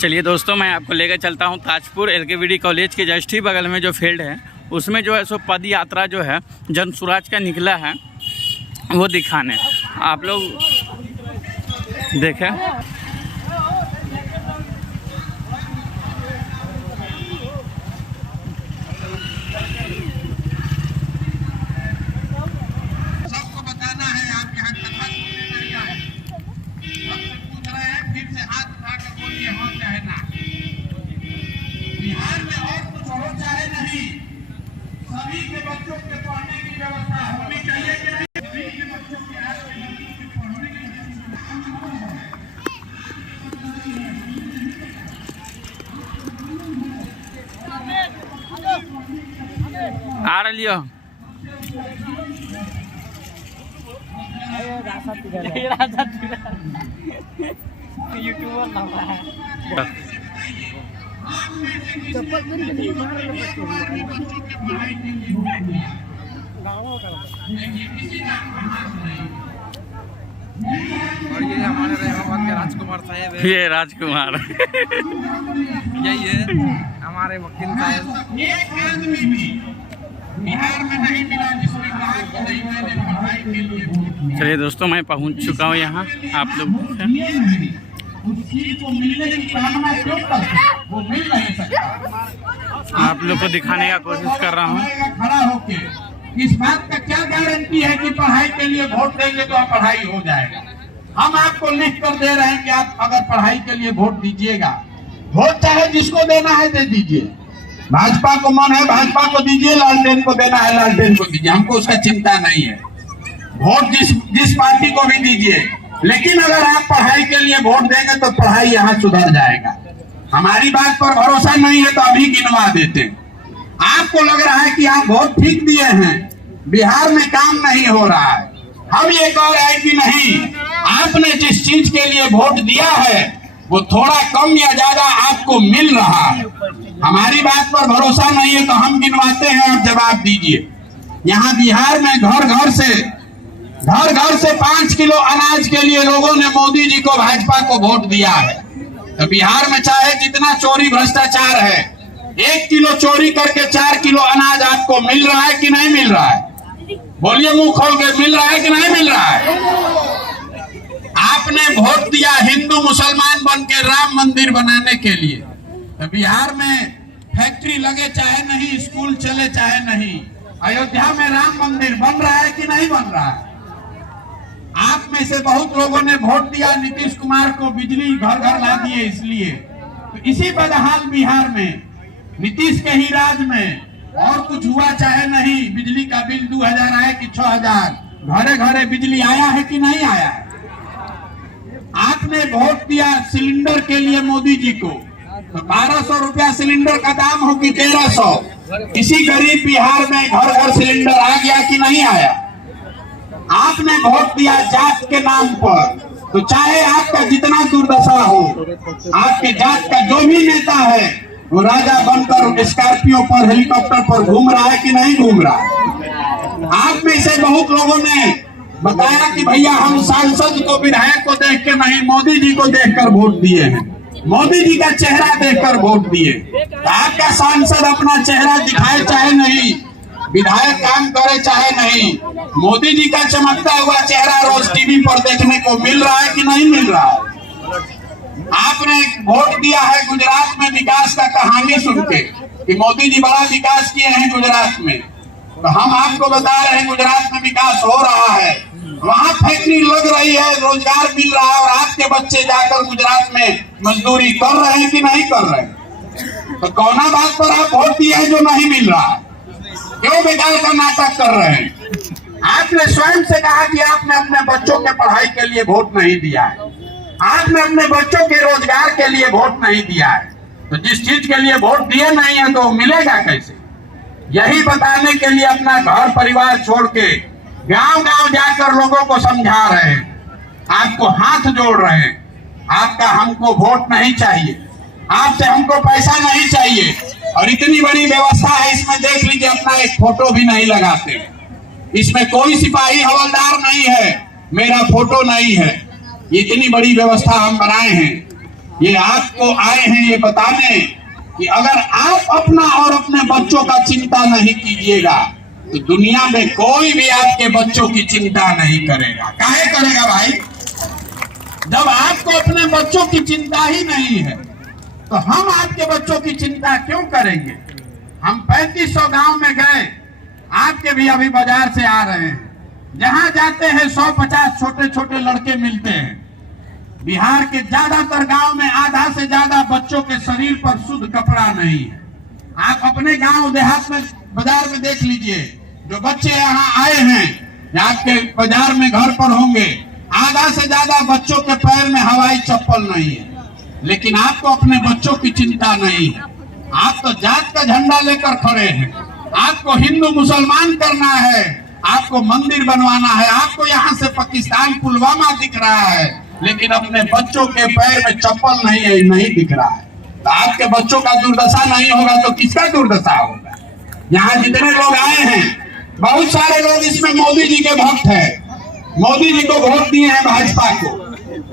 चलिए दोस्तों, मैं आपको लेकर चलता हूं ताजपुर एलकेवीडी कॉलेज के जस्ट ही बगल में जो फील्ड है उसमें जो है सो पद यात्रा जो है जन स्वराज का निकला है वो दिखाने। आप लोग देखें। सबको बताना है, आप यहाँ कथा सुनने नहीं आए। हमसे पूछ रहे हैं, फिर से हाथ उठाकर बोलिए हाँ चाहे ना। बिहार में और कुछ हो चाहे नहीं, सभी के बच्चों के पढ़ने की व्यवस्था होनी चाहिए कि नहीं? सभी के बच्चों के आज के बच्चों के पढ़ने की आ रही हो। यूट्यूबर नाम है। और ये हमारे इलाहाबाद के राजकुमार साहब है। ये राजकुमार यही है हमारे वकील साहब। एक आदमी भी बिहार में नहीं मिला जिसने कहा कि नहीं मैंने पढ़ाई के लिए। चलिए दोस्तों, मैं पहुंच चुका हूं यहाँ। आप लोग उस चीज को मिलने की कामना क्यों करते हैं? वो मिल नहीं सकता। आप लोग को दिखाने का कोशिश कर रहा हूँ। खड़ा होके इस बात का क्या गारंटी है कि पढ़ाई के लिए वोट देंगे तो पढ़ाई हो जाएगा? हम आपको लिख कर दे रहे हैं कि आप अगर पढ़ाई के लिए वोट दीजिएगा, वोट चाहे जिसको देना है दे दीजिए। भाजपा को मन है भाजपा को दीजिए, लालटेन को देना है लालटेन को दीजिए, हमको उसका चिंता नहीं है। वोट जिस पार्टी को भी दीजिए, लेकिन अगर आप पढ़ाई के लिए वोट देंगे तो पढ़ाई यहाँ सुधर जाएगा। हमारी बात पर भरोसा नहीं है तो अभी गिनवा देते हैं। आपको लग रहा है कि आप वोट ठीक दिए हैं, बिहार में काम नहीं हो रहा है। हम ये कह रहे हैं कि नहीं, आपने जिस चीज के लिए वोट दिया है वो थोड़ा कम या ज्यादा आपको मिल रहा है। हमारी बात पर भरोसा नहीं है तो हम गिनवाते हैं, आप जवाब दीजिए। यहाँ बिहार में घर घर से 5 किलो अनाज के लिए लोगों ने मोदी जी को, भाजपा को वोट दिया है। तो बिहार में चाहे जितना चोरी भ्रष्टाचार है, 1 किलो चोरी करके 4 किलो अनाज आपको मिल रहा है कि नहीं मिल रहा है? बोलिए मुंह खोल के, मिल रहा है कि नहीं मिल रहा है? आपने वोट दिया हिंदू मुसलमान बन के राम मंदिर बनाने के लिए। तो बिहार में फैक्ट्री लगे चाहे नहीं, स्कूल चले चाहे नहीं, अयोध्या में राम मंदिर बन रहा है कि नहीं बन रहा है? आप में से बहुत लोगों ने वोट दिया नीतीश कुमार को, बिजली घर घर ला दिए इसलिए। तो इसी बदहाल बिहार में नीतीश के ही राज में और कुछ हुआ चाहे नहीं, बिजली का बिल 2000 आए कि 6000, घरे घरे बिजली आया है कि नहीं आया है? आपने वोट दिया सिलेंडर के लिए मोदी जी को, तो 1200 रुपया सिलेंडर का दाम हो कि 1300, किसी गरीब बिहार में घर घर सिलेंडर आ गया कि नहीं आया? आपने वोट दिया जात के नाम पर, तो चाहे आपका जितना दुर्दशा हो, आपके जात का जो भी नेता है वो राजा बनकर स्कॉर्पियो पर, हेलीकॉप्टर पर घूम रहा है कि नहीं घूम रहा है? आप में से बहुत लोगों ने बताया कि भैया हम सांसद को, विधायक को देख के नहीं, मोदी जी को देखकर वोट दिए हैं, मोदी जी का चेहरा देखकर वोट दिए। तो आपका सांसद अपना चेहरा दिखाए चाहे नहीं, विधायक काम करे चाहे नहीं, मोदी जी का चमकता हुआ चेहरा रोज टीवी पर देखने को मिल रहा है कि नहीं मिल रहा है? आपने वोट दिया है गुजरात में विकास का कहानी सुन के कि मोदी जी बड़ा विकास किए हैं गुजरात में। तो हम आपको बता रहे हैं गुजरात में विकास हो रहा है, वहाँ फैक्ट्री लग रही है, रोजगार मिल रहा है, और आपके बच्चे जाकर गुजरात में मजदूरी कर रहे हैं कि नहीं कर रहे हैं? तो कौना बात पर आप वोट दिए हैं जो नहीं मिल रहा है? क्यों बेकार का नाटक कर रहे हैं? आपने स्वयं से कहा कि आपने अपने बच्चों के पढ़ाई के लिए वोट नहीं दिया है, आपने अपने बच्चों के रोजगार के लिए वोट नहीं दिया है। तो जिस चीज के लिए वोट दिए नहीं है तो मिलेगा कैसे? यही बताने के लिए अपना घर परिवार छोड़ के गांव गांव जाकर लोगों को समझा रहे हैं, आपको हाथ जोड़ रहे हैं। आपका हमको वोट नहीं चाहिए, आपसे हमको पैसा नहीं चाहिए। और इतनी बड़ी व्यवस्था है, इसमें देख लीजिए अपना एक फोटो भी नहीं लगाते, इसमें कोई सिपाही हवलदार नहीं है, मेरा फोटो नहीं है। इतनी बड़ी व्यवस्था हम बनाए हैं। ये आपको आए हैं ये बताने कि अगर आप अपना और अपने बच्चों का चिंता नहीं कीजिएगा तो दुनिया में कोई भी आपके बच्चों की चिंता नहीं करेगा। काहे करेगा भाई? जब आपको अपने बच्चों की चिंता ही नहीं है तो हम आपके बच्चों की चिंता क्यों करेंगे? हम 3500 गांव में गए, आपके भी अभी बाजार से आ रहे हैं, जहां जाते हैं 150 छोटे छोटे लड़के मिलते हैं। बिहार के ज्यादातर गांव में आधा से ज्यादा बच्चों के शरीर पर शुद्ध कपड़ा नहीं है। आप अपने गांव देहात में बाजार में देख लीजिए, जो बच्चे यहाँ आए हैं आपके बाजार में घर पर होंगे, आधा से ज्यादा बच्चों के पैर में हवाई चप्पल नहीं है। लेकिन आपको अपने बच्चों की चिंता नहीं है। आप तो जात का झंडा लेकर खड़े हैं। आपको हिंदू मुसलमान करना है, आपको मंदिर बनवाना है, आपको यहाँ से पाकिस्तान पुलवामा दिख रहा है, लेकिन अपने बच्चों के पैर में चप्पल नहीं दिख रहा है। तो आपके बच्चों का दुर्दशा नहीं होगा तो किसका दुर्दशा होगा? यहाँ जितने लोग आए हैं, बहुत सारे लोग इसमें मोदी जी के भक्त हैं। मोदी जी को वोट दिए हैं भाजपा को।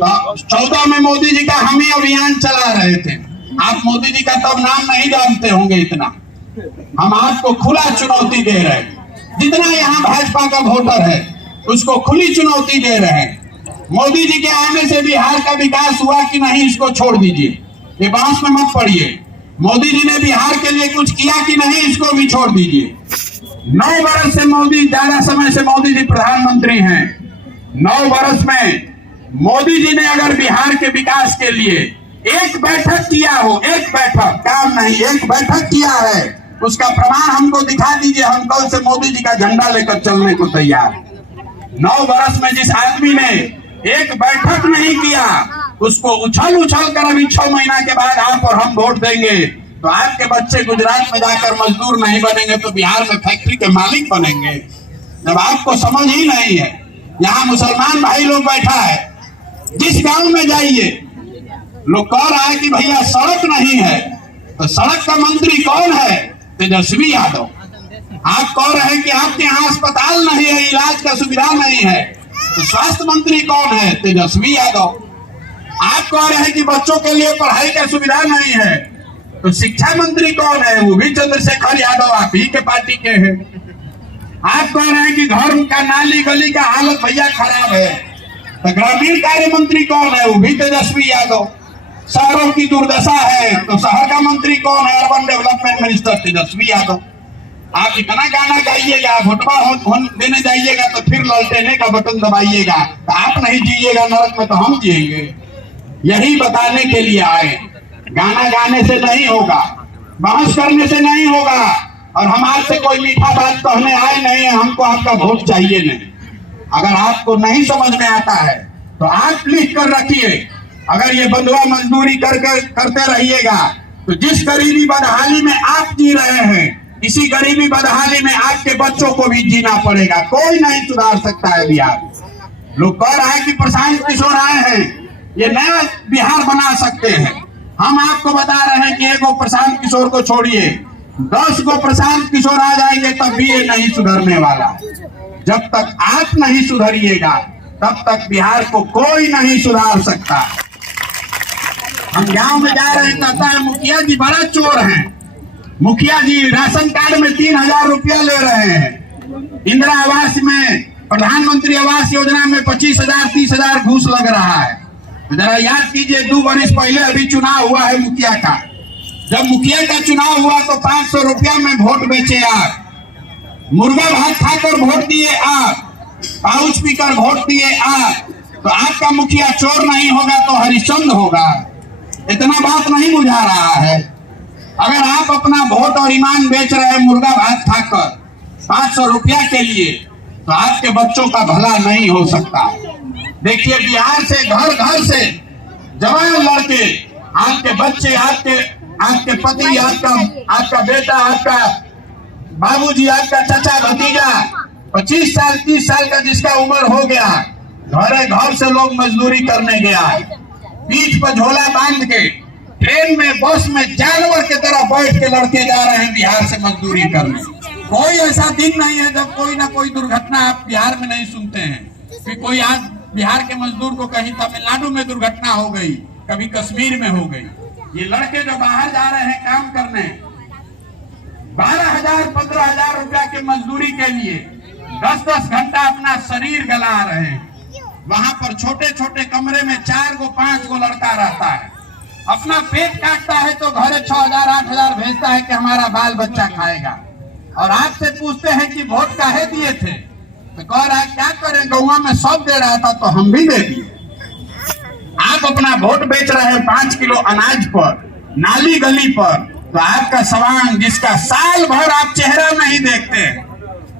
तो 14 में मोदी जी का हम ही अभियान चला रहे थे। आप मोदी जी का तब नाम नहीं जानते होंगे इतना। हम आपको खुला चुनौती दे रहे हैं। जितना यहाँ भाजपा का वोटर है उसको खुली चुनौती दे रहे हैं। मोदी जी के आने से बिहार का विकास हुआ कि नहीं, इसको छोड़ दीजिए, ये बांस में मत पड़िए। मोदी जी ने बिहार के लिए कुछ किया कि नहीं, इसको भी छोड़ दीजिए। 9 वर्ष से मोदी, ज्यादा समय से मोदी जी प्रधानमंत्री हैं। 9 वर्ष में मोदी जी ने अगर बिहार के विकास के लिए एक बैठक किया हो, एक बैठक, काम नहीं, एक बैठक किया है, उसका प्रमाण हमको दिखा दीजिए। हम कल से मोदी जी का झंडा लेकर चलने को तैयार। 9 वर्ष में जिस आदमी ने एक बैठक नहीं किया, उसको उछल कर अभी 6 महीना के बाद आप और हम वोट देंगे तो आपके बच्चे गुजरात में जाकर मजदूर नहीं बनेंगे तो बिहार में फैक्ट्री के मालिक बनेंगे। जब आपको समझ ही नहीं है, यहाँ मुसलमान भाई लोग बैठा है, जिस गांव में जाइए लोग कह रहा है कि भैया सड़क नहीं है, तो सड़क का मंत्री कौन है? तेजस्वी यादव। आप कह रहे हैं कि आपके यहाँ अस्पताल नहीं है, इलाज का सुविधा नहीं है, तो स्वास्थ्य मंत्री कौन है? तेजस्वी यादव। आप कह रहे हैं कि बच्चों के लिए पढ़ाई का सुविधा नहीं है, तो शिक्षा मंत्री कौन है? वो भी चंद्रशेखर यादव, आप ही के पार्टी के हैं। आप कह रहे हैं कि घर का नाली गली का हालत भैया खराब है, तो ग्रामीण कार्य मंत्री कौन है? वो भी तेजस्वी यादव। शहरों की दुर्दशा है तो शहर का मंत्री कौन है? Urban development minister Tejashwi Yadav. आप इतना गाना गाइएगा, भोटवा देने जाइएगा तो फिर ललटेने का बटन दबाइएगा, तो आप नहीं जिएगा नरक में तो हम जिएंगे। यही बताने के लिए आए। गाना गाने से नहीं होगा, बहस करने से नहीं होगा, और हम आपसे कोई मीठा बात कहने आए नहीं है। हमको आपका वोट चाहिए नहीं। अगर आपको नहीं समझ में आता है तो आप लिख कर रखिए। अगर ये बंधुआ मजदूरी करते रहिएगा तो जिस गरीबी बदहाली में आप जी रहे हैं, इसी गरीबी बदहाली में आपके बच्चों को भी जीना पड़ेगा। कोई नहीं सुधार सकता है बिहार। लोग कह रहा है कि प्रशांत किशोर आए हैं, ये नया बिहार बना सकते हैं। हम आपको बता रहे हैं कि एक प्रशांत किशोर को छोड़िए, 10 को प्रशांत किशोर आ जाएंगे तब भी ये नहीं सुधरने वाला। जब तक आप नहीं सुधरिएगा तब तक बिहार को कोई नहीं सुधार सकता। हम गांव में जा रहे हैं, कहता है मुखिया जी बड़ा चोर हैं। मुखिया जी राशन कार्ड में 3000 रुपया ले रहे हैं, इंदिरा आवास में, प्रधानमंत्री आवास योजना में 25,000 30,000 घूस लग रहा है। जरा याद कीजिए, 2 वर्ष पहले अभी चुनाव हुआ है मुखिया का। जब मुखिया का चुनाव हुआ तो 500 रुपया में वोट बेचे आप, मुर्गा भात खाकर वोट दिए आप, पाउच पीकर वोट दिए आप। तो आपका मुखिया चोर नहीं होगा तो हरिश्चंद्र होगा। इतना बात नहीं बुझा रहा है। अगर आप अपना वोट और ईमान बेच रहे हैं मुर्गा भात खाकर 500 रुपया के लिए, तो आपके बच्चों का भला नहीं हो सकता। देखिए, बिहार से घर घर से जवान लड़के, आपके बच्चे, आपके पति, आपका बेटा, आपका बाबूजी, आपका चाचा भतीजा, 25 साल 30 साल का जिसका उम्र हो गया, घर से लोग मजदूरी करने गया, पीठ पर झोला बांध के ट्रेन में, बस में जानवर के तरह बैठ के लड़के जा रहे हैं बिहार से मजदूरी करने। कोई ऐसा दिन नहीं है जब कोई ना कोई दुर्घटना आप बिहार में नहीं सुनते हैं कि कोई आज बिहार के मजदूर को कहीं तमिलनाडु में दुर्घटना हो गई, कभी कश्मीर में हो गई। ये लड़के जो बाहर जा रहे हैं काम करने 12,000 15,000 रुपया के मजदूरी के लिए 10-10 घंटा अपना शरीर गला रहे हैं। वहां पर छोटे छोटे कमरे में 4 गो 5 गो लड़का रहता है, अपना पेट काटता है तो घरे 6,000 8,000 भेजता है कि हमारा बाल बच्चा खाएगा। और आपसे पूछते हैं कि वोट काहे दिए थे, तो कह रहा है क्या करें, गौवा में सब दे रहा था तो हम भी दे दिए। आप अपना वोट बेच रहे हैं 5 किलो अनाज पर, नाली गली पर, तो आपका सवांग जिसका साल भर आप चेहरा नहीं देखते,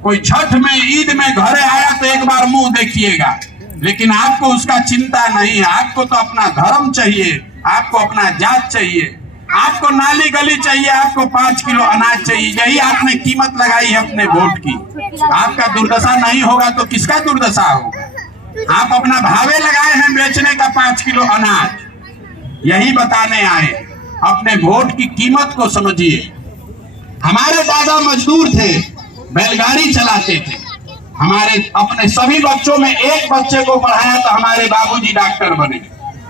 कोई छठ में ईद में घरे आया तो एक बार मुंह देखिएगा, लेकिन आपको उसका चिंता नहीं है। आपको तो अपना धर्म चाहिए, आपको अपना जात चाहिए, आपको नाली गली चाहिए, आपको 5 किलो अनाज चाहिए। यही आपने कीमत लगाई है अपने वोट की। आपका दुर्दशा नहीं होगा तो किसका दुर्दशा होगा? आप अपना भावे लगाए हैं बेचने का 5 किलो अनाज। यही बताने आए, अपने वोट की कीमत को समझिए। हमारे दादा मजदूर थे, बैलगाड़ी चलाते थे। हमारे अपने सभी बच्चों में एक बच्चे को पढ़ाया तो हमारे बाबूजी डॉक्टर बने।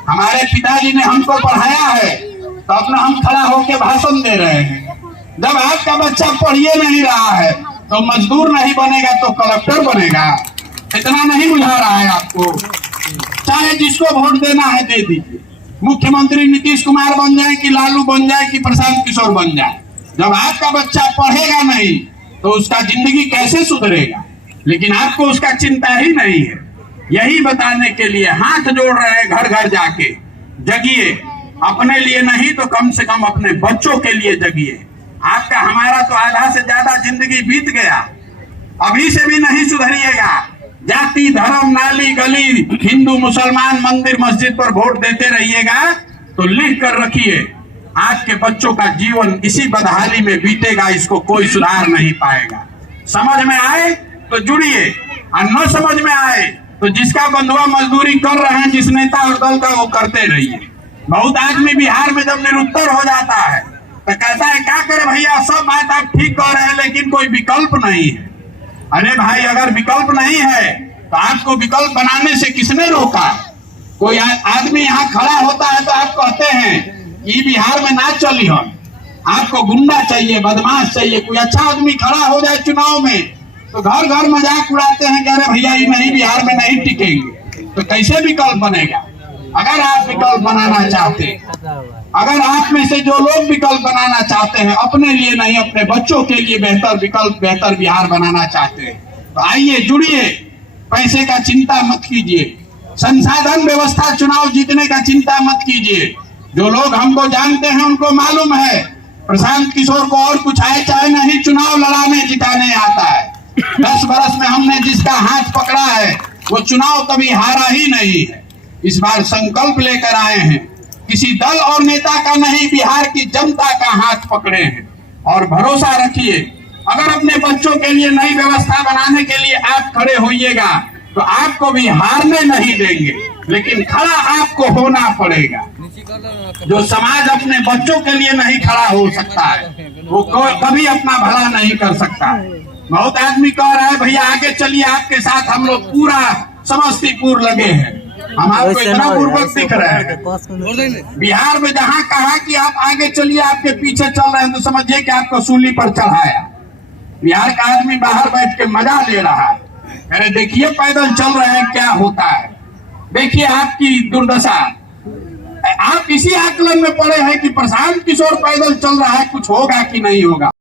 हमारे पिताजी ने हमको पढ़ाया है तो अपना हम खड़ा होकर भाषण दे रहे हैं। जब आपका बच्चा पढ़िए नहीं रहा है तो मजदूर नहीं बनेगा तो कलेक्टर बनेगा। इतना नहीं बुझा रहा है आपको? चाहे जिसको वोट देना है दे दीजिए। मुख्यमंत्री नीतीश कुमार बन जाए कि लालू बन जाए कि प्रशांत किशोर बन जाए, जब आपका बच्चा पढ़ेगा नहीं तो उसका जिंदगी कैसे सुधरेगा? लेकिन आपको उसका चिंता ही नहीं है। यही बताने के लिए हाथ जोड़ रहे हैं घर घर जाके, जगिए। अपने लिए नहीं तो कम से कम अपने बच्चों के लिए जगिए। आपका हमारा तो आधा से ज्यादा जिंदगी बीत गया, अभी से भी नहीं सुधरिएगा। जाति धर्म नाली गली हिंदू मुसलमान मंदिर मस्जिद पर वोट देते रहिएगा तो लिख कर रखिए, आपके बच्चों का जीवन इसी बदहाली में बीतेगा। इसको कोई सुधार नहीं पाएगा। समझ में आए तो जुड़िए, और न समझ में आए तो जिसका बंधुआ मजदूरी कर रहे हैं जिस नेता और दल का, वो करते रहिए। बहुत आदमी बिहार में जब निरुत्तर हो जाता है तो कहता है क्या करे भैया, सब बात आप ठीक कह रहे हैं लेकिन कोई विकल्प नहीं है। अरे भाई, अगर विकल्प नहीं है तो आपको विकल्प बनाने से किसने रोका? कोई आदमी यहाँ खड़ा होता है तो आप कहते हैं कि बिहार में ना चली हम, आपको गुंडा चाहिए, बदमाश चाहिए। कोई अच्छा आदमी खड़ा हो जाए चुनाव में तो घर घर मजाक उड़ाते हैं कि अरे भैया ये नहीं, बिहार में नहीं टिकेंगे। तो कैसे विकल्प बनेगा? अगर आप विकल्प बनाना चाहते, अगर आप में से जो लोग विकल्प बनाना चाहते हैं, अपने लिए नहीं अपने बच्चों के लिए बेहतर विकल्प, बेहतर बिहार बनाना चाहते हैं, तो आइए जुड़िए। पैसे का चिंता मत कीजिए, संसाधन व्यवस्था चुनाव जीतने का चिंता मत कीजिए। जो लोग हमको जानते हैं उनको मालूम है प्रशांत किशोर को और कुछ आए चाहे नहीं, चुनाव लड़ाने जिताने आता है। 10 बरस में हमने जिसका हाथ पकड़ा है वो चुनाव कभी हारा ही नहीं है। इस बार संकल्प लेकर आए हैं, किसी दल और नेता का नहीं, बिहार की जनता का हाथ पकड़े हैं। और भरोसा रखिए, अगर अपने बच्चों के लिए नई व्यवस्था बनाने के लिए आप खड़े होइएगा तो आपको भी हारने नहीं देंगे, लेकिन खड़ा आपको होना पड़ेगा। जो समाज अपने बच्चों के लिए नहीं खड़ा हो सकता है वो कभी अपना भला नहीं कर सकता है। बहुत आदमी कह रहा है भैया आगे चलिए, आपके साथ हम लोग पूरा समस्तीपुर लगे हैं, हम आपको इतना पूर्वक दिख रहे हैं। बिहार में जहाँ कहा कि आप आगे चलिए, आपके पीछे चल रहे हैं तो समझिए कि आपको सूली पर चढ़ाया। बिहार का आदमी बाहर बैठ के मजा ले रहा है, अरे देखिए पैदल चल रहे हैं क्या होता है, देखिए आपकी दुर्दशा। आप इसी आकलन में पड़े हैं कि प्रशांत किशोर पैदल चल रहा है, कुछ होगा कि नहीं होगा।